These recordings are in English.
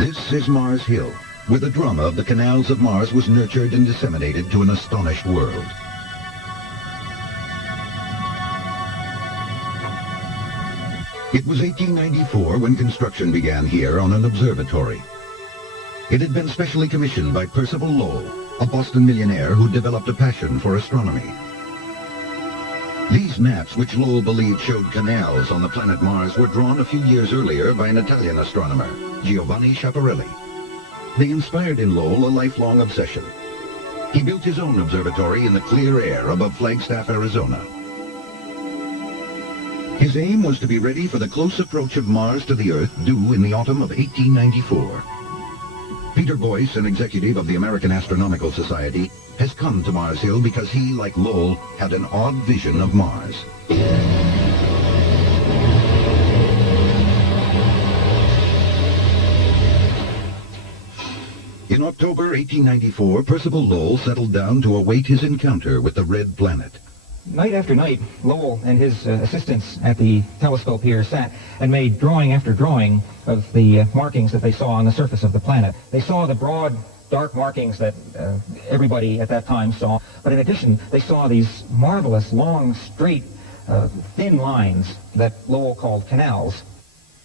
This is Mars Hill, where the drama of the canals of Mars was nurtured and disseminated to an astonished world. It was 1894 when construction began here on an observatory. It had been specially commissioned by Percival Lowell, a Boston millionaire who developed a passion for astronomy. These maps, which Lowell believed showed canals on the planet Mars, were drawn a few years earlier by an Italian astronomer, Giovanni Schiaparelli. They inspired in Lowell a lifelong obsession. He built his own observatory in the clear air above Flagstaff, Arizona. His aim was to be ready for the close approach of Mars to the Earth due in the autumn of 1894. Peter Boyce, an executive of the American Astronomical Society, has come to Mars Hill because he, like Lowell, had an odd vision of Mars. In October 1894, Percival Lowell settled down to await his encounter with the red planet. Night after night, Lowell and his assistants at the telescope here sat and made drawing after drawing of the markings that they saw on the surface of the planet. They saw the broad, dark markings that everybody at that time saw, but in addition, they saw these marvelous, long, straight, thin lines that Lowell called canals.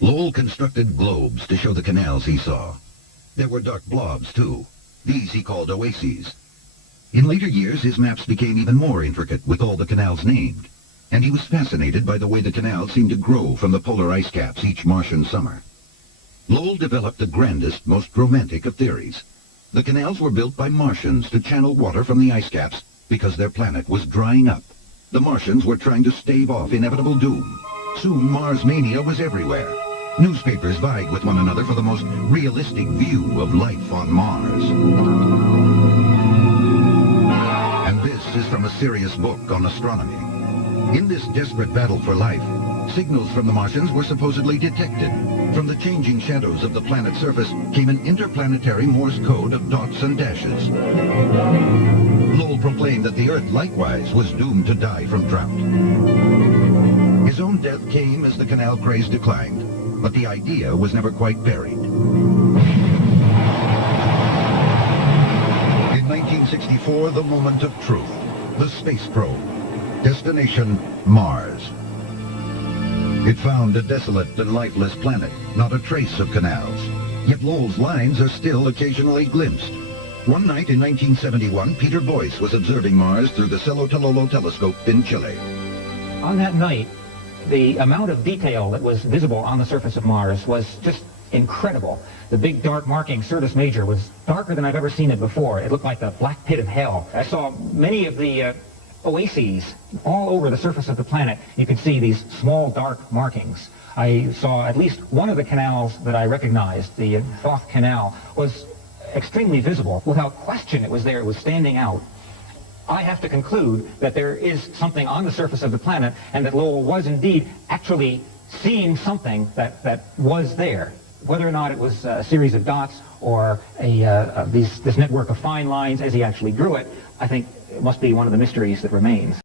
Lowell constructed globes to show the canals he saw. There were dark blobs, too. These he called oases. In later years, his maps became even more intricate, with all the canals named, and he was fascinated by the way the canals seemed to grow from the polar ice caps each Martian summer. Lowell developed the grandest, most romantic of theories. The canals were built by Martians to channel water from the ice caps because their planet was drying up. The Martians were trying to stave off inevitable doom. Soon, Mars mania was everywhere. Newspapers vied with one another for the most realistic view of life on Mars. This is from a serious book on astronomy. In this desperate battle for life, signals from the Martians were supposedly detected. From the changing shadows of the planet's surface came an interplanetary Morse code of dots and dashes. Lowell proclaimed that the Earth likewise was doomed to die from drought. His own death came as the canal craze declined, but the idea was never quite buried. In 1964, the moment of truth. The space probe. Destination, Mars. It found a desolate and lifeless planet, not a trace of canals. Yet Lowell's lines are still occasionally glimpsed. One night in 1971, Peter Boyce was observing Mars through the Cerro Tololo telescope in Chile. On that night, the amount of detail that was visible on the surface of Mars was just incredible. The big dark marking, Syrtis Major, was darker than I've ever seen it before. It looked like the black pit of hell. I saw many of the oases all over the surface of the planet. You could see these small dark markings. I saw at least one of the canals that I recognized, the Thoth Canal, was extremely visible. Without question, it was there. It was standing out. I have to conclude that there is something on the surface of the planet, and that Lowell was indeed actually seeing something that was there. Whether or not it was a series of dots or this network of fine lines as he actually drew it, I think it must be one of the mysteries that remains.